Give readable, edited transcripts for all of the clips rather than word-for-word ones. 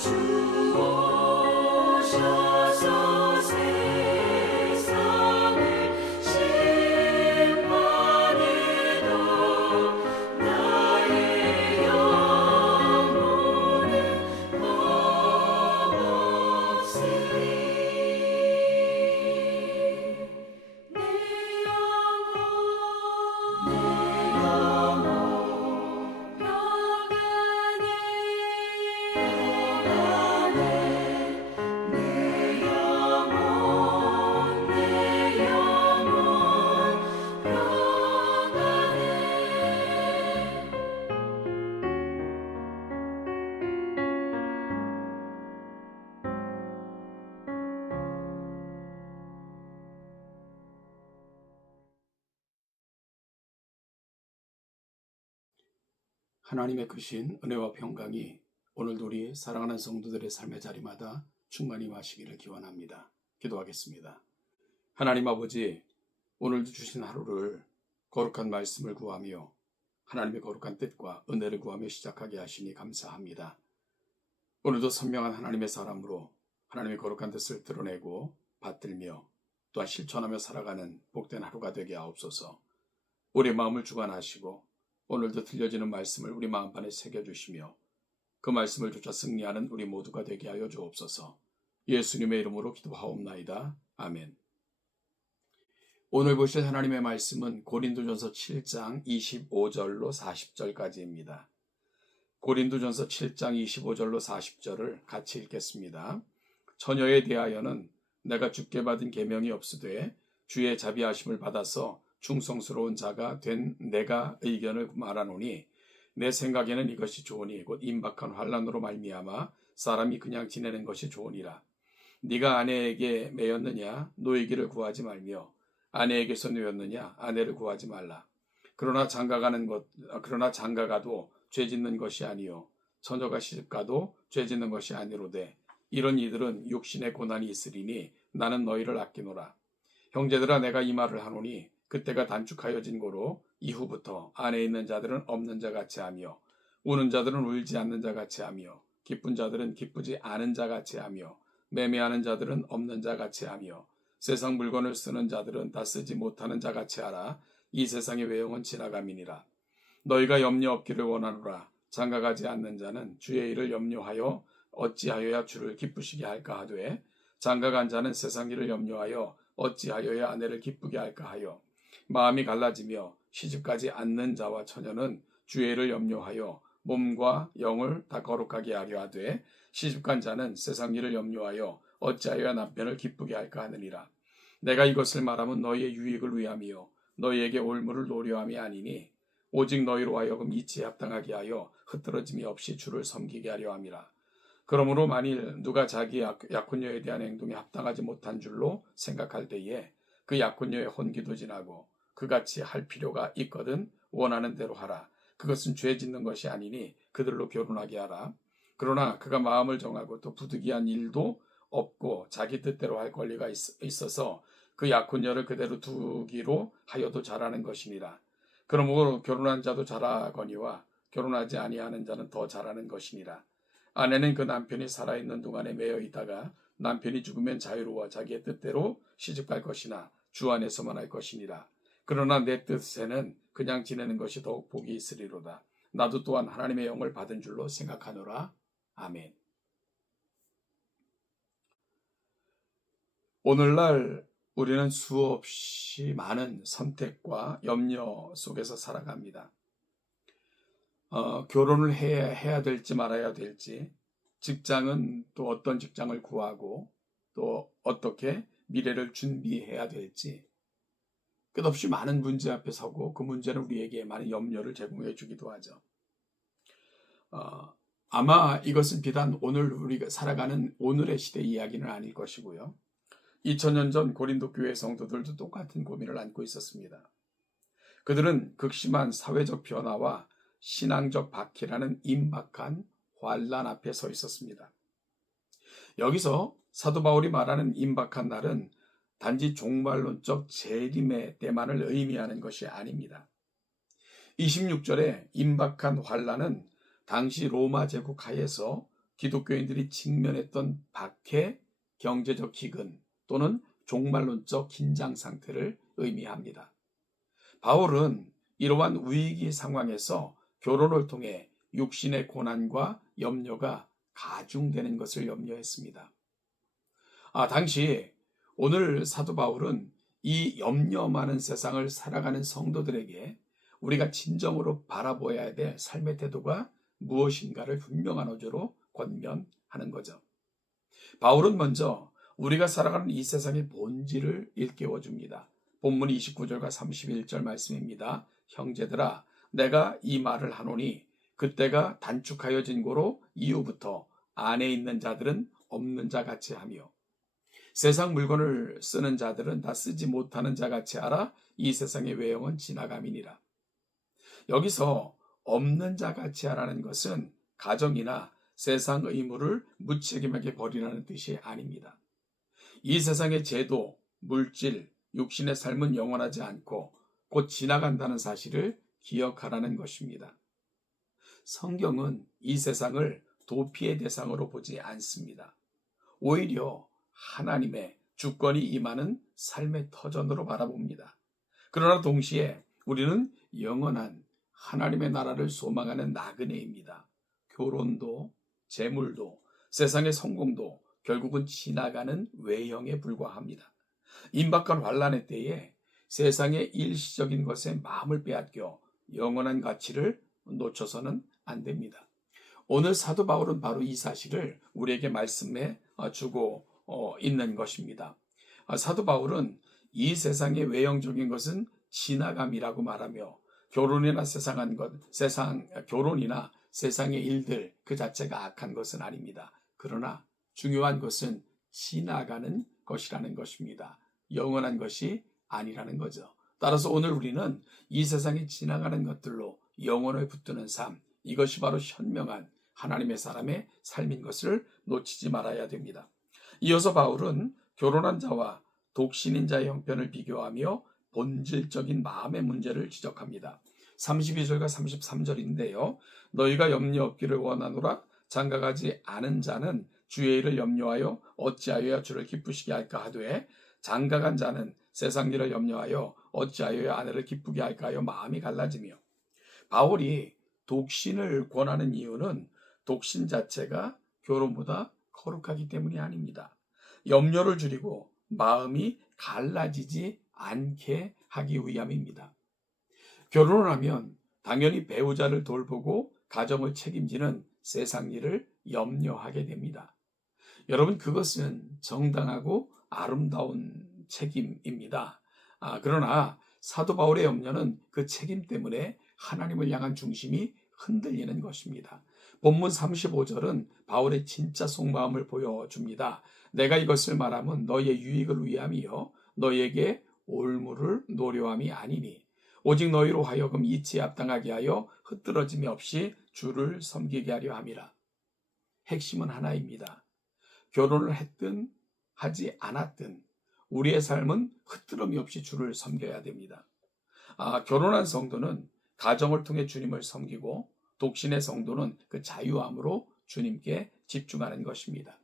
주 오셔서 세상을 심판해도 나의 영혼은 없으리. 내 영혼 평안해 내 영혼 하나님의 크신 은혜와 평강이 오늘도 우리 사랑하는 성도들의 삶의 자리마다 충만히 마시기를 기원합니다. 기도하겠습니다. 하나님 아버지, 오늘도 주신 하루를 거룩한 말씀을 구하며 하나님의 거룩한 뜻과 은혜를 구하며 시작하게 하시니 감사합니다. 오늘도 선명한 하나님의 사람으로 하나님의 거룩한 뜻을 드러내고 받들며 또한 실천하며 살아가는 복된 하루가 되게 하옵소서. 우리의 마음을 주관하시고 오늘도 들려지는 말씀을 우리 마음판에 새겨주시며 그 말씀을 쫓아 승리하는 우리 모두가 되게 하여 주옵소서. 예수님의 이름으로 기도하옵나이다. 아멘. 오늘 보실 하나님의 말씀은 고린도전서 7장 25절로 40절까지입니다. 고린도전서 7장 25절로 40절을 같이 읽겠습니다. 처녀에 대하여는 내가 주께 받은 계명이 없으되 주의 자비하심을 받아서 충성스러운 자가 된 내가 의견을 말하노니 내 생각에는 이것이 좋으니 곧 임박한 환난으로 말미암아 사람이 그냥 지내는 것이 좋으니라. 네가 아내에게 매였느냐 노이기를 구하지 말며 아내에게서 누였느냐 아내를 구하지 말라. 그러나 장가가도 죄짓는 것이 아니요 처녀가 시집가도 죄짓는 것이 아니로되 이런 이들은 육신의 고난이 있으리니 나는 너희를 아끼노라. 형제들아 내가 이 말을 하노니 그때가 단축하여진 고로 이후부터 안에 있는 자들은 없는 자 같이 하며 우는 자들은 울지 않는 자 같이 하며 기쁜 자들은 기쁘지 않은 자 같이 하며 매매하는 자들은 없는 자 같이 하며 세상 물건을 쓰는 자들은 다 쓰지 못하는 자 같이 하라. 이 세상의 외형은 지나감이니라. 너희가 염려 없기를 원하노라. 장가가지 않는 자는 주의 일을 염려하여 어찌하여야 주를 기쁘시게 할까 하되 장가간 자는 세상 일을 염려하여 어찌하여야 아내를 기쁘게 할까 하여 마음이 갈라지며 시집가지 않는 자와 처녀는 주의 일을 염려하여 몸과 영을 다 거룩하게 하려 하되 시집간 자는 세상 일을 염려하여 어찌하여야 남편을 기쁘게 할까 하느니라. 내가 이것을 말하면 너희의 유익을 위함이요 너희에게 올무를 노려함이 아니니 오직 너희로 하여금 이치에 합당하게 하여 흩어짐이 없이 주를 섬기게 하려 함이라. 그러므로 만일 누가 자기 약혼녀에 대한 행동에 합당하지 못한 줄로 생각할 때에 그 약혼녀의 혼기도 지나고 그같이 할 필요가 있거든 원하는 대로 하라. 그것은 죄 짓는 것이 아니니 그들로 결혼하게 하라. 그러나 그가 마음을 정하고 또 부득이한 일도 없고 자기 뜻대로 할 권리가 있어서 그 약혼녀를 그대로 두기로 하여도 잘하는 것이니라. 그러므로 결혼한 자도 잘하거니와 결혼하지 아니하는 자는 더 잘하는 것이니라. 아내는 그 남편이 살아있는 동안에 매여 있다가 남편이 죽으면 자유로워 자기의 뜻대로 시집갈 것이나 주 안에서만 할 것이니라. 그러나 내 뜻에는 그냥 지내는 것이 더욱 복이 있으리로다. 나도 또한 하나님의 영을 받은 줄로 생각하노라. 아멘. 오늘날 우리는 수없이 많은 선택과 염려 속에서 살아갑니다. 결혼을 해야 될지 말아야 될지, 직장은 또 어떤 직장을 구하고 또 어떻게 미래를 준비해야 될지 끝없이 많은 문제 앞에 서고 그 문제는 우리에게 많은 염려를 제공해 주기도 하죠. 아마 이것은 비단 오늘 우리가 살아가는 오늘의 시대 이야기는 아닐 것이고요. 2000년 전 고린도 교회 성도들도 똑같은 고민을 안고 있었습니다. 그들은 극심한 사회적 변화와 신앙적 박해라는 임박한 환난 앞에 서 있었습니다. 여기서 사도 바울이 말하는 임박한 날은 단지 종말론적 재림의 때만을 의미하는 것이 아닙니다. 26절에 임박한 환난은 당시 로마 제국 하에서 기독교인들이 직면했던 박해, 경제적 기근 또는 종말론적 긴장 상태를 의미합니다. 바울은 이러한 위기 상황에서 결혼을 통해 육신의 고난과 염려가 가중되는 것을 염려했습니다. 당시 오늘 사도 바울은 이 염려 많은 세상을 살아가는 성도들에게 우리가 진정으로 바라보아야 될 삶의 태도가 무엇인가를 분명한 어조로 권면하는 거죠. 바울은 먼저 우리가 살아가는 이 세상의 본질을 일깨워 줍니다. 본문 29절과 31절 말씀입니다. 형제들아, 내가 이 말을 하노니 그때가 단축하여진 고로 이후부터 안에 있는 자들은 없는 자 같이 하며 세상 물건을 쓰는 자들은 다 쓰지 못하는 자 같이 하라. 이 세상의 외형은 지나감이니라. 여기서 없는 자 같이 하라는 것은 가정이나 세상 의무를 무책임하게 버리라는 뜻이 아닙니다. 이 세상의 제도, 물질, 육신의 삶은 영원하지 않고 곧 지나간다는 사실을 기억하라는 것입니다. 성경은 이 세상을 도피의 대상으로 보지 않습니다. 오히려 하나님의 주권이 임하는 삶의 터전으로 바라봅니다. 그러나 동시에 우리는 영원한 하나님의 나라를 소망하는 나그네입니다. 결혼도, 재물도, 세상의 성공도 결국은 지나가는 외형에 불과합니다. 임박한 환란의 때에 세상의 일시적인 것에 마음을 빼앗겨 영원한 가치를 놓쳐서는 안 됩니다. 오늘 사도 바울은 바로 이 사실을 우리에게 말씀해 주고 있는 것입니다. 사도 바울은 이 세상의 외형적인 것은 지나감이라고 말하며 결혼이나 결혼이나 세상의 일들 그 자체가 악한 것은 아닙니다. 그러나 중요한 것은 지나가는 것이라는 것입니다. 영원한 것이 아니라는 거죠. 따라서 오늘 우리는 이 세상에 지나가는 것들로 영혼을 붙드는 삶, 이것이 바로 현명한 하나님의 사람의 삶인 것을 놓치지 말아야 됩니다. 이어서 바울은 결혼한 자와 독신인 자의 형편을 비교하며 본질적인 마음의 문제를 지적합니다. 32절과 33절인데요. 너희가 염려 없기를 원하노라. 장가가지 않은 자는 주의 일을 염려하여 어찌하여야 주를 기쁘시게 할까 하되 장가간 자는 세상 일을 염려하여 어찌하여야 아내를 기쁘게 할까 하여 마음이 갈라지며 바울이 독신을 권하는 이유는 독신 자체가 결혼보다 거룩하기 때문이 아닙니다. 염려를 줄이고 마음이 갈라지지 않게 하기 위함입니다. 결혼을 하면 당연히 배우자를 돌보고 가정을 책임지는 세상 일을 염려하게 됩니다. 여러분, 그것은 정당하고 아름다운 책임입니다. 그러나 사도 바울의 염려는 그 책임 때문에 하나님을 향한 중심이 흔들리는 것입니다. 본문 35절은 바울의 진짜 속마음을 보여줍니다. 내가 이것을 말하면 너희의 유익을 위함이요 너희에게 올무를 노려함이 아니니 오직 너희로 하여금 이치에 합당하게 하여 흩뜨러짐이 없이 주를 섬기게 하려 함이라. 핵심은 하나입니다. 결혼을 했든 하지 않았든 우리의 삶은 흩뜨럼이 없이 주를 섬겨야 됩니다. 결혼한 성도는 가정을 통해 주님을 섬기고 독신의 성도는 그 자유함으로 주님께 집중하는 것입니다.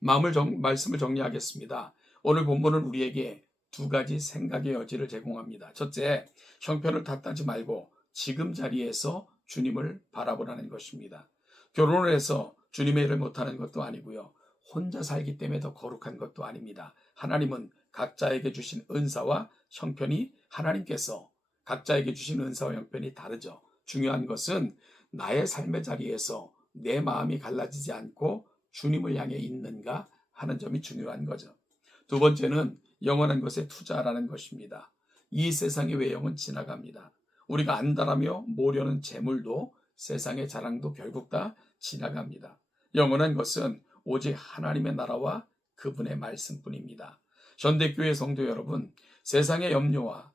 말씀을 정리하겠습니다. 오늘 본문은 우리에게 두 가지 생각의 여지를 제공합니다. 첫째, 형편을 탓하지 말고 지금 자리에서 주님을 바라보라는 것입니다. 결혼을 해서 주님의 일을 못하는 것도 아니고요. 혼자 살기 때문에 더 거룩한 것도 아닙니다. 하나님은 각자에게 주신 은사와 형편이 하나님께서 각자에게 주신 은사와 형편이 다르죠. 중요한 것은 나의 삶의 자리에서 내 마음이 갈라지지 않고 주님을 향해 있는가 하는 점이 중요한 거죠. 두 번째는 영원한 것에 투자하라는 것입니다. 이 세상의 외형은 지나갑니다. 우리가 안달하며 모려는 재물도 세상의 자랑도 결국 다 지나갑니다. 영원한 것은 오직 하나님의 나라와 그분의 말씀뿐입니다. 현대교회 성도 여러분, 세상의 염려와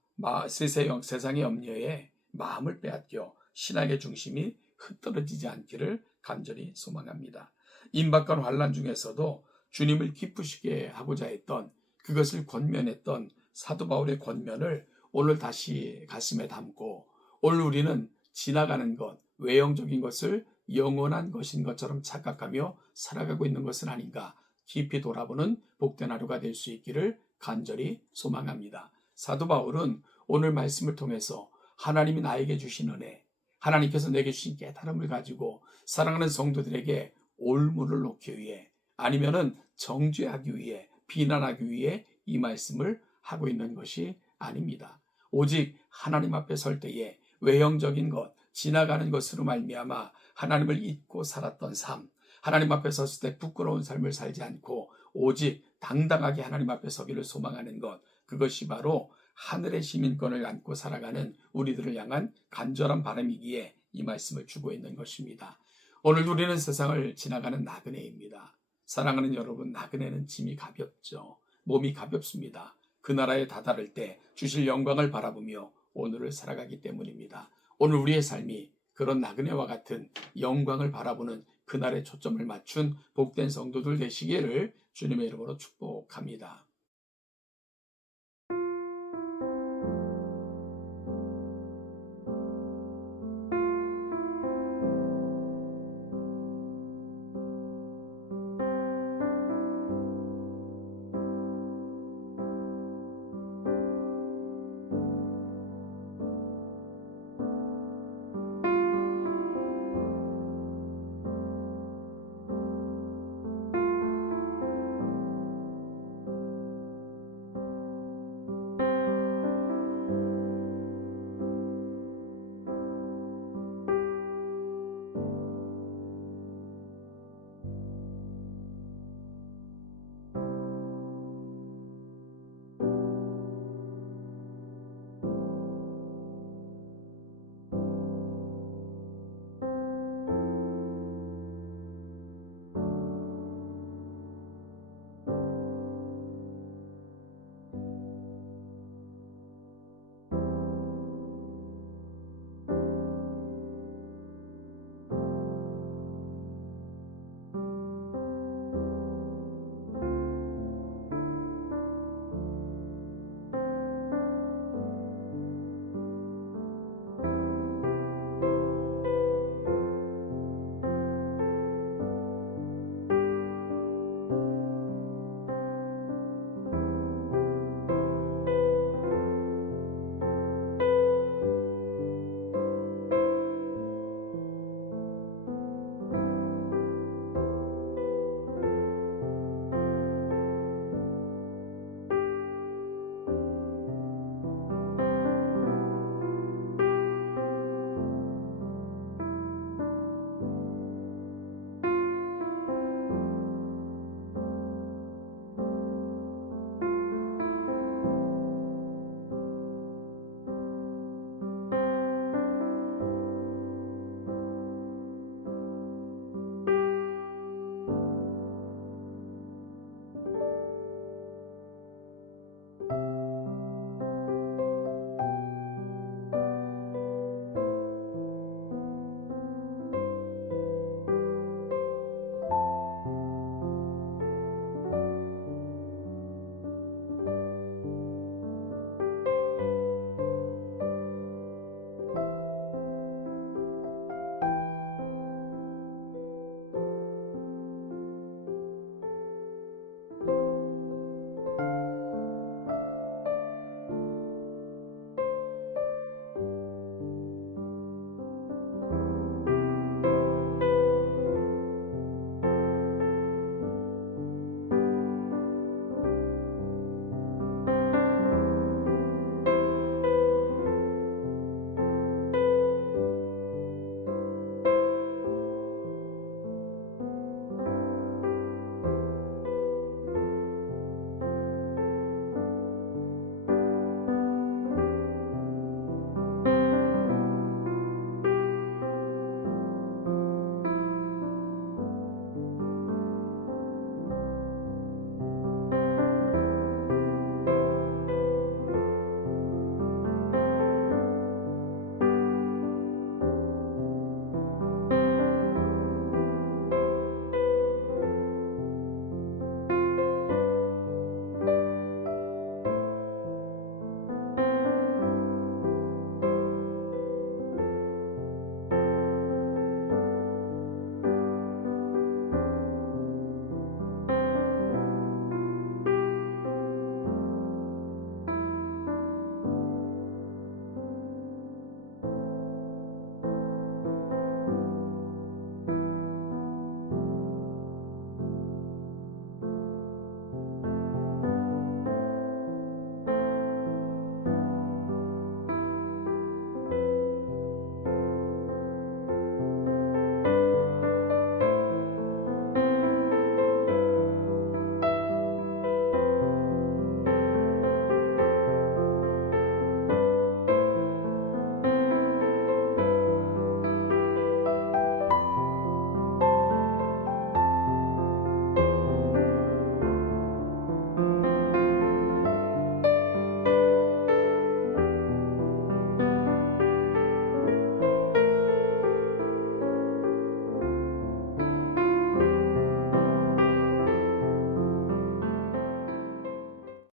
세상의 염려에 마음을 빼앗겨 신앙의 중심이 흩어지지 않기를 간절히 소망합니다. 임박한 환난 중에서도 주님을 기쁘시게 하고자 했던 그것을 권면했던 사도 바울의 권면을 오늘 다시 가슴에 담고 오늘 우리는 지나가는 것, 외형적인 것을 영원한 것인 것처럼 착각하며 살아가고 있는 것은 아닌가 깊이 돌아보는 복된 하루가 될 수 있기를 간절히 소망합니다. 사도 바울은 오늘 말씀을 통해서 하나님이 나에게 주신 은혜, 하나님께서 내게 주신 깨달음을 가지고 사랑하는 성도들에게 올무를 놓기 위해 아니면은 정죄하기 위해 비난하기 위해 이 말씀을 하고 있는 것이 아닙니다. 오직 하나님 앞에 설 때에 외형적인 것, 지나가는 것으로 말미암아 하나님을 잊고 살았던 삶, 하나님 앞에 섰을 때 부끄러운 삶을 살지 않고 오직 당당하게 하나님 앞에 서기를 소망하는 것, 그것이 바로 하늘의 시민권을 안고 살아가는 우리들을 향한 간절한 바람이기에 이 말씀을 주고 있는 것입니다. 오늘 우리는 세상을 지나가는 나그네입니다. 사랑하는 여러분, 나그네는 짐이 가볍죠. 몸이 가볍습니다. 그 나라에 다다를 때 주실 영광을 바라보며 오늘을 살아가기 때문입니다. 오늘 우리의 삶이 그런 나그네와 같은 영광을 바라보는 그날에 초점을 맞춘 복된 성도들 되시기를 주님의 이름으로 축복합니다.